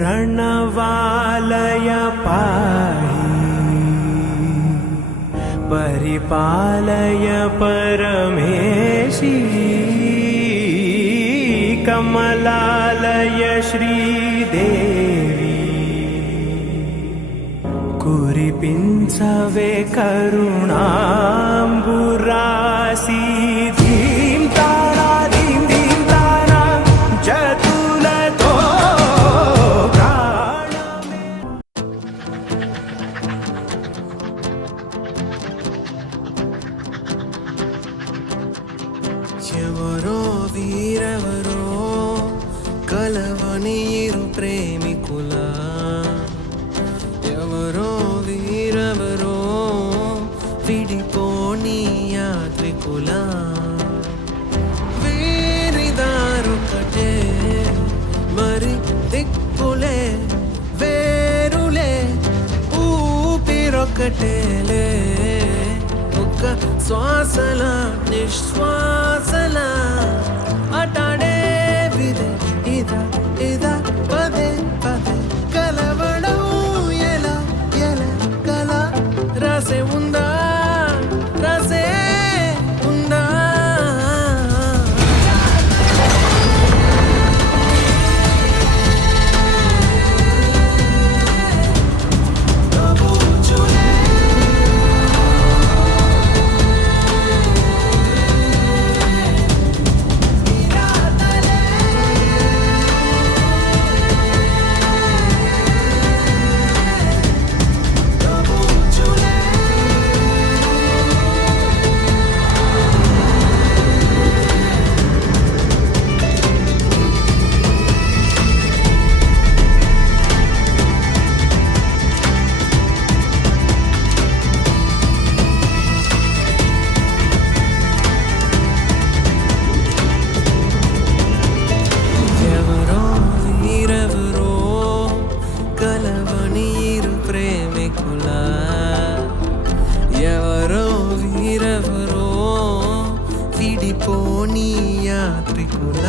प्रणवालय पाहि परिपालय परमेशी कमलालय श्रीदेवी कुरिपिंचवे करुणांबुरासी धीम तारा धीम धीम तारा जतुलतो ఎవరో వీరెవరో కలవనీరు ప్రేమికుల ఎవరో వీరెవరో విడిపోని యాత్రికుల వీరిదారొకటే మరి దిక్కులే వేరులే ఊపిరొకటేలే ఒక్క శ్వాసల నిశ్వాసల అటాడే విదే ఇదా ఇదా పదే పదే కలవడం ఎలా ఎలా కల రాసే ఉందా రాసే ఉందా కలవనీరు ప్రేమికుల ఎవరో వీరెవరో విడిపోని యాత్రికుల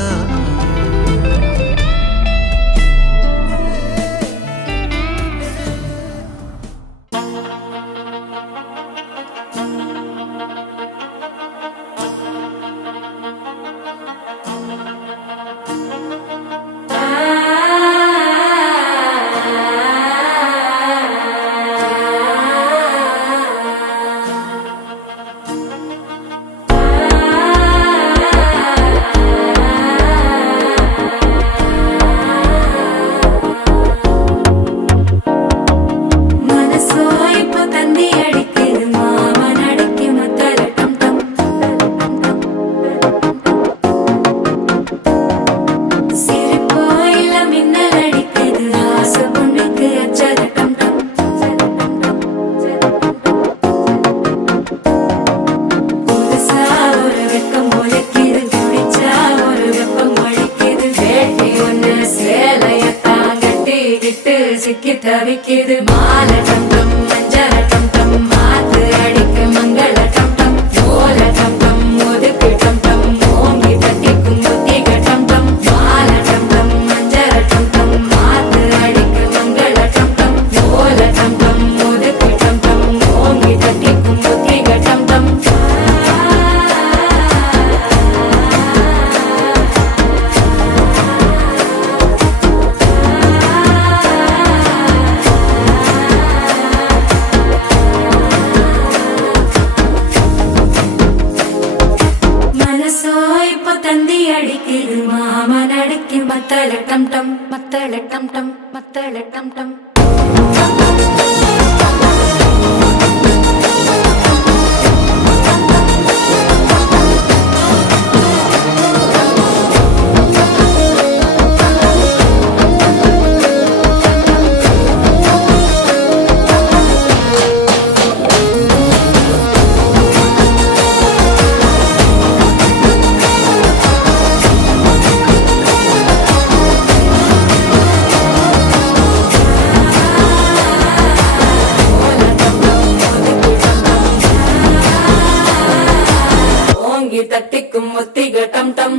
சிக்கி தவிக்குது மாலை டம் டம் மஞ்சள டம் டம் மாத்து அடிக்க மங்கள டம் டம் ஓல டம் டம் ஒதுக்கு டம் டம் ஓங்கி தட்டிக்கும் புத்திக டம் டம் மாலை டம் டம் மஞ்சள டம் டம் மாத்து அடிக்க மங்கள டம் டம் ஓல டம் டம் ஒதுக்கு டம் டம் ஓங்கி தட்டிக்கும் புத்திக டம் டம் அடிக்குது மாமன் அடிக்கு மத்தள டம் டம் மத்தள டம் டம் மத்தள டம் டம் தட்டிக்கும் ஒத்திக டம் டம்